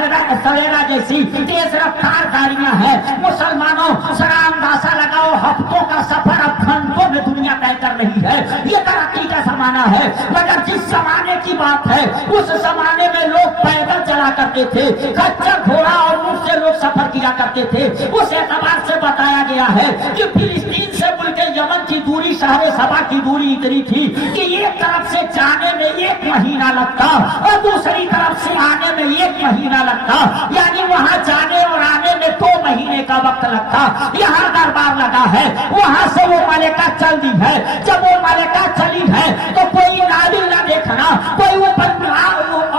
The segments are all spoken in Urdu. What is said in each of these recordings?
سویرا جیسی تیز رفتار گاڑیاں ہیں. مسلمانوں ذرا اندازہ لگاؤ ہفتوں کا سفر اب گھنٹوں میں دنیا طے کر رہی ہے. یہ ترقی کا زمانہ ہے، مگر جس زمانے کی بات ہے اس زمانے میں لوگ پیدل چلا کرتے تھے، خچر گھوڑا اور اونٹ سے لوگ سفر کیا کرتے تھے. اس اعتبار سے بتایا گیا ہے کہ فلسطین سے ملک یمن کی دوری شہر سبا کی دوری اتنی تھی کہ ایک طرف سے جانے میں 1 مہینہ لگتا اور دوسری طرف سے آنے میں 1 مہینہ لگتا، یعنی وہاں جانے اور آنے میں 2 مہینے کا وقت لگتا. یہاں دربار لگا ہے، وہاں سے وہ ملکہ چل دی ہے. جب وہ ملکہ چلی ہے تو کوئی ناول نہ دیکھنا، کوئی وہ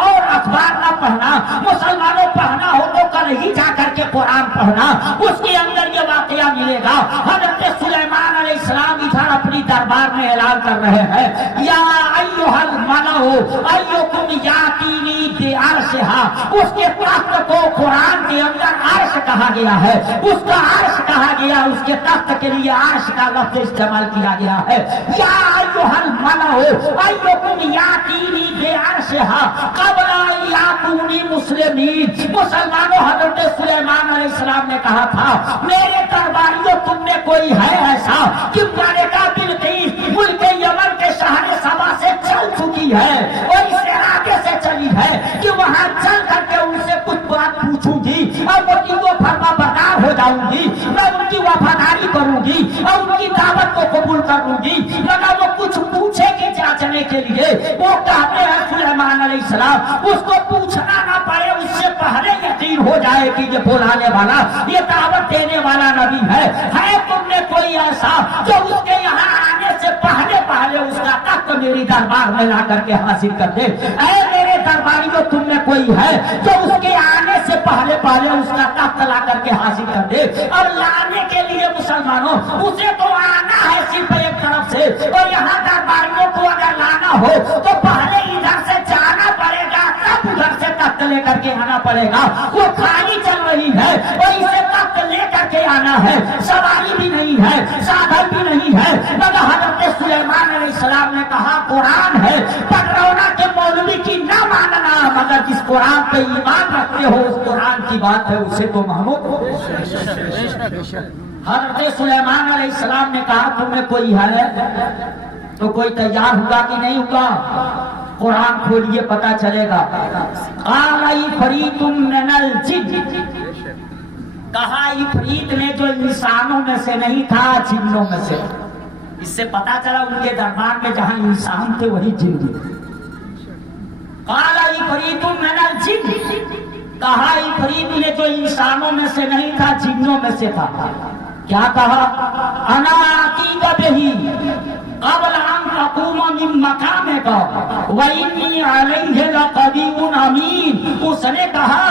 اور اخبار نہ پڑھنا. مسلمانوں پڑھنا ہو تو کل ہی جا کر کے قرآن پڑھنا، اس کے اندر یہ واقعہ ملے گا. حضرت سلیمان علیہ السلام ادھر اپنی دربار میں اعلان کر رہے ہیں، یا ایھا الملأ ایکم یاتینی بعرشھا. اس کے تخت کو قرآن کے اندر عرش کہا گیا ہے، اس کا عرش کہا گیا، اس کے تخت کے لیے عرش کا لفظ استعمال کیا گیا ہے. یا ایھا الملأ ایکم یاتینی بعرشھا قبل ان یاتونی مسلمین. مسلمانوں حضرت سلیمان علیہ السلام نے کہا تھا، میرے درباریوں تم میں کوئی ہے ایسا کہ ملکہ بلقیس ملک یمن کے شہر سبا سے چل چکی ہے اور اس علاقے سے چلی ہے کہ وہاں چل کر کے ان سے کچھ بات پوچھوں گی اور وہ فرما بردار ہو جاؤں گی، میں ان کی وفاداری کروں گی اور ان کی دعوت کو قبول کر لوں گی. مگر وہ کچھ پوچھے گی جانچنے کے لیے. وہ کہتے ہیں سلیمان علیہ السلام اس کو پوچھنا نہ پڑے، اس سے پہلے یقین ہو جائے کہ یہ بلانے والا، یہ دعوت دینے والا نبی ہے. تم نے کوئی ایسا جو اس کے یہاں آنے سے پہلے اس کا تخت میری دربار میں لا کر کے حاصل کر دے؟ اے میرے درباریوں تم میں کوئی ہے جو اس کے آنے سے پہلے اس کا تخت لا کر کے حاصل کر دے؟ اور لانے کے لیے مسلمانوں اسے تو آنا ہے صرف ایک طرف سے، اور یہاں درباریوں کو اگر لانا ہو تو پہلے ادھر سے جانا پڑے گا، تب ادھر سے تخت لے کر کے آنا پڑے گا. وہ خالی چل رہی ہے اور اسے تخت لے کر کے آنا ہے. سواری بھی نہیں ہے، سادھن بھی نہیں ہے. مگر حضرت سلیمان علیہ السلام نے کہا قرآن ہے، پٹرونا کے مولوی کی نہ ماننا، مگر جس قرآن پہ ایمان رکھتے ہو اس قرآن کی بات ہے اسے تو مانو. حضرت سلیمان علیہ السلام نے کہا تم میں کوئی ہے تو کوئی تیار ہوگا کہ نہیں ہوگا؟ قرآن کھولیے پتا چلے گا. قال عفریت من الجن، کہا عفریت نے جو انسانوں میں سے نہیں تھا، جنوں میں سے. اس سے پتا چلا ان کے دربار میں جہاں انسان تھے وہی جن تھے. قال عفریت من الجن، کہا عفریت نے جو انسانوں میں سے نہیں تھا جنوں میں سے تھا. کیا کہا؟ انا آتیک بہ قبل ان تقوم من مقامک وانی علیہ لقوی امین. اس نے کہا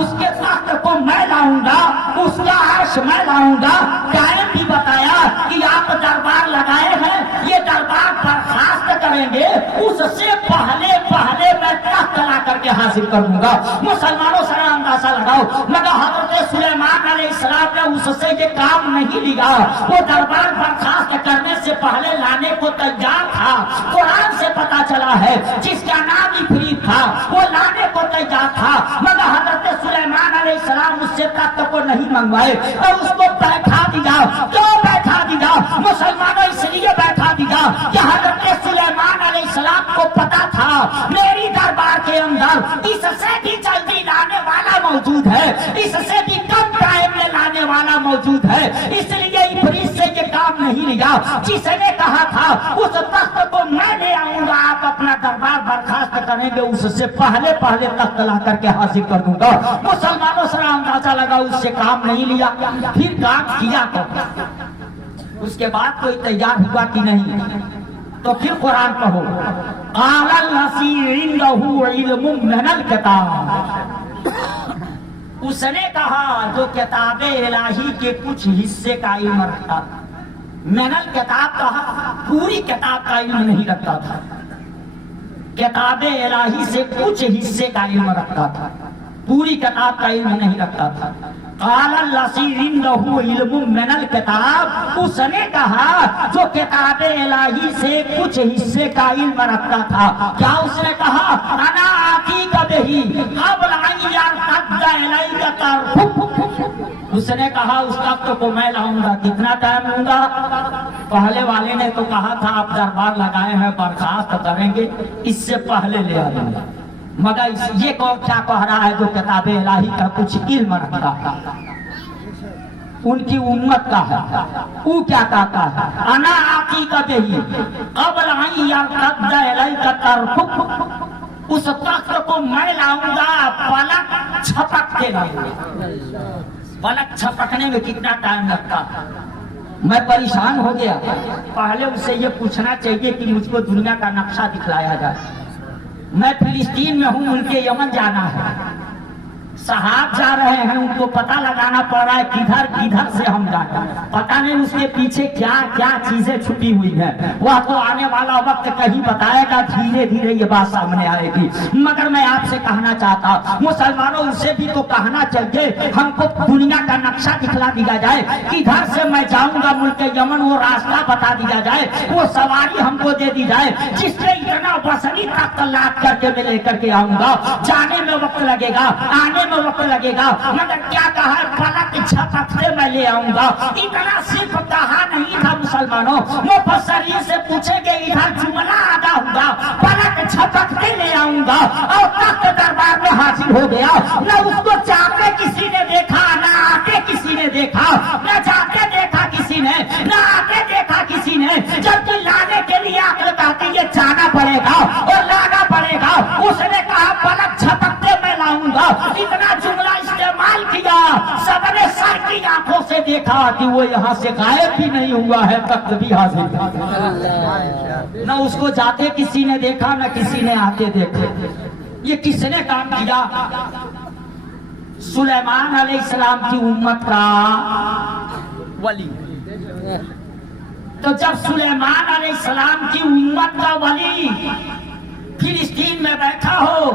اس کے تخت کو میں لاؤں گا، اس کا عرش میں لاؤں گا. قائم بھی بتایا کہ آپ دربار لگائے ہیں، یہ دربار برخاست کریں گے اس سے پہلے میں تخت لا کر کے حاصل کروں گا. مسلمانوں سارا اندازہ لگاؤ، مگر حضرت سلیمان علیہ السلام نے اس سے یہ کام نہیں لیا. وہ دربار برخاست کرنے سے پہلے لانے کو تیار تھا. قرآن سے پتا چلا ہے جس کا نام عفریت تھا وہ لانے کو تیار تھا، مگر حضرت سلیمان علیہ السلام اس سے تخت کو نہیں منگوائے اور اس کو بیٹھا دیا. کیوں بیٹھا دیا مسلمانوں؟ اس لیے بیٹھا دیا کہ حضرت سلیمان علیہ السلام کو پتا تھا میری دربار کے اندر اس سے بھی جلدی لانے والا موجود ہے، اس سے بھی کم ٹائم میں لانے والا موجود ہے. اس لیے عفریت سے یہ کام نہیں لیا. جس نے کہا تھا اس تخت کو میں لے آؤں گا، آپ اپنا دربار برخاست کریں گے، اس سے پہلے تخت لا کر کے حاصل کر دوں گا. مسلمانوں سے اندازہ لگا اس سے کام نہیں لیا. پھر کام کیا تو اس کے بعد کوئی تیار ہوا کہ نہیں؟ تو پھر قرآن پڑھو. قال الذی عنده علم من الکتاب، اس نے کہا جو کتاب الہی کے کچھ حصے کا علم رکھتا تھا. من الکتاب کہا پوری کتاب کا علم نہیں رکھتا تھا، کتاب الہی سے کچھ حصے کا علم رکھتا تھا، پوری کتاب کا علم نہیں رکھتا تھا. قال الذی عنده علم من الکتاب، اس نے کہا جو کتاب الہی سے کچھ حصے کا علم رکھتا تھا. کیا اس نے کہا؟ انا آتیک بہ قبل ان یرتد اس نے کہا اس وقت کو میں لاؤں گا، کتنا ٹائم لوں گا؟ پہلے والے نے تو کہا تھا آپ دربار لگائے ہیں برخاست کریں گے، اس سے پہلے لے آ جائیں گے، مگر یہ کون کیا کہہ رہا ہے جو کتاب الہی کا کچھ علم رکھتا ہے، ان کی امت کا ہے، وہ کیا کہتا ہے؟ انا عقیقتہ قبل ان یرتد الیک طرفک، اس وقت کو میں لاؤں گا پلک چھپک کے لاؤں گا۔ پلک چھپکنے میں کتنا ٹائم لگتا ہے؟ میں پریشان ہو گیا۔ پہلے اسے یہ پوچھنا چاہیے کہ مجھ کو دنیا کا نقشہ دکھلایا جائے۔ میں فلسطین میں ہوں، ان کے یمن جانا ہے، صحاب جا رہے ہیں، ان کو پتہ لگانا پڑ رہا ہے کدھر سے ہم جانا، پتہ نہیں اس کے پیچھے کیا کیا چیزیں چھپی ہوئی ہیں، وہ تو آنے والا وقت کہیں بتائے گا، دھیرے دھیرے یہ بات سامنے آئے گی۔ مگر میں آپ سے کہنا چاہتا مسلمانوں، اسے بھی تو کہنا چاہیے ہم کو دنیا کا نقشہ دکھلا دیا جائے، کدھر سے میں جاؤں گا ملک یمن، وہ راستہ بتا دیا جائے، وہ سواری ہم کو دے دی جائے، جس سے اتنا وسیع طاقت لاٹ کر کے میں لے کر کے آؤں گا۔ جانے میں وقت لگے گا، آنے میں وقت لگے گا، مگر کیا کہا؟ پلک جھپکتے میں لے آؤں گا۔ اتنا صرف کہا نہیں تھا مسلمانوں، مفسرین سے پوچھیں گے ادھر جملہ ادا ہوگا، پلک جھپکتے لے آؤں گا، اور تخت دربار میں حاضر ہو گیا۔ نہ اس کو جاتے کسی نے دیکھا، نہ آتے کسی نے دیکھا، نہ جاتے دیکھا کسی نے، نہ آتے دیکھا کسی نے، جبکہ لانے کے لیے عقل کہتی ہے جانا پڑے گا اور لانا پڑے گا۔ اس نے کہا پلک جھپکتے میں لاؤں گا، اتنا جملہ استعمال کیا، سب نے سر کی آنکھوں سے دیکھا کہ وہ یہاں سے غائب بھی نہیں ہوا ہے، تخت بھی حاضر تھا۔ نہ اس کو جاتے کسی نے دیکھا، نہ کسی نے آتے دیکھے۔ یہ کس نے کام کیا؟ سلیمان علیہ السلام کی امت کا ولی۔ تو جب سلیمان علیہ السلام کی امت کا ولی فلسطین میں بیٹھا ہو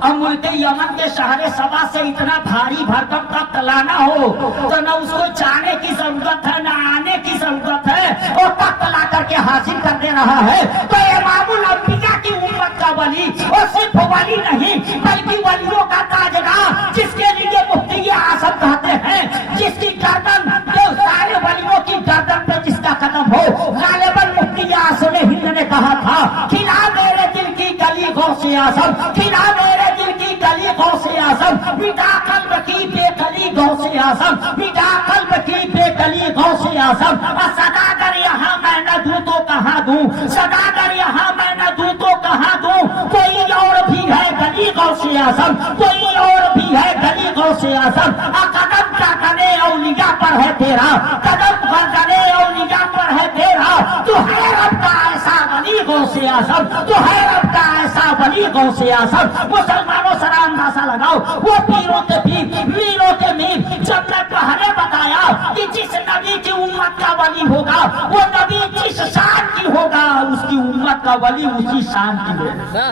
اور ملک یمن کے شہر سبا سے اتنا بھاری بھرکم تخت لانا ہو، تو نہ اس کو جانے کی ضرورت ہے، نہ آنے کی ضرورت ہے، اور تخت لا کر کے حاصل کر دے رہا ہے۔ تو امام الانبیاء کی امت کا ولی، اور صرف ولی نہیں بلکہ ولیوں کا تاجدار، جس کے لیے مفتی اعظم کہتے ہیں، جس کی گردن جو سارے ولیوں کی گردن پہ جس کا قدم ہو، غالباً مفتی اعظم ہند نے کہا تھا کھلا میرے دل کی گلی غوث اعظم، کھلا میرے دل کی گلی غوث اعظم، مٹا قلب کی بے کلی غوث اعظم، مٹا قلب کی بے کلی غوث اعظم۔ صدا در یہاں میں نہ دوں تو کہاں دوں، صدا در یہاں میں نہ دوں تو کہاں دوں، کوئی اور بھی ہے گلی غوث اعظم، کوئی اور بھی ہے گلی غوث اعظم۔ قدم کا کرے اولیاء پر ہے تیرا، قدم کا کرے اولیاء پر ہے تیرا، تو ہے رب کا ایسا ولی غوث اعظم، تو ہے رب کا ایسا ولی غوث اعظم۔ مسلمانوں سر اندازہ لگاؤ، وہ پیروں کے پیر، میروں کے میر، جب میں پہلے بتایا کہ جس نبی کی امت کا ولی ہوگا، وہ نبی جس شان کی ہوگا، اس کی امت کا ولی اسی شان کی ہوگا۔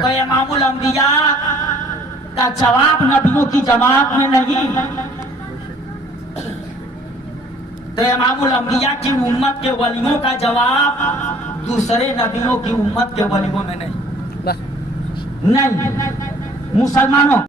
تو امام الانبیاء کا جواب نبیوں کی جماعت میں نہیں، تو امام الانبیاء کی امت کے ولیوں کا جواب دوسرے نبیوں کی امت کے ولیوں میں نہیں۔ مسلمانوں